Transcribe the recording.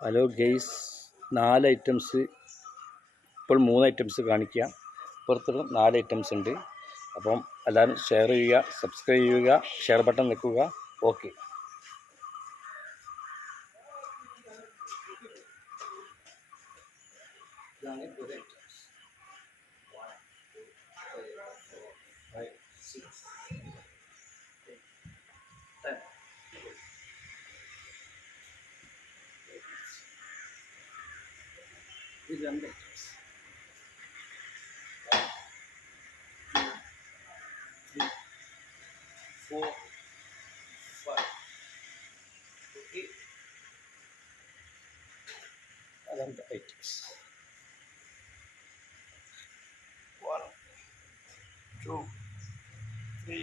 Hello guys, 4 items, ഇപ്പോൾ 3 items കാണിക്കുക. ഇപ്പുറത്തും 4 ഐറ്റംസ് ഉണ്ട്. അപ്പം എല്ലാവരും ഷെയർ ചെയ്യുക, സബ്സ്ക്രൈബ് ചെയ്യുക, ഷെയർ ബട്ടൺ നിൽക്കുക. ഓക്കെ. ഇതാണ് ഒരു ഐറ്റംസ്. 1, 2, 3, 4, 5, 6, 7, 10. ഇത് 2 ഐറ്റംസ്. 1, 2, 3, 4, 5. ഓക്കെ, അതാണ് ഐറ്റംസ്. 1, 2, 3.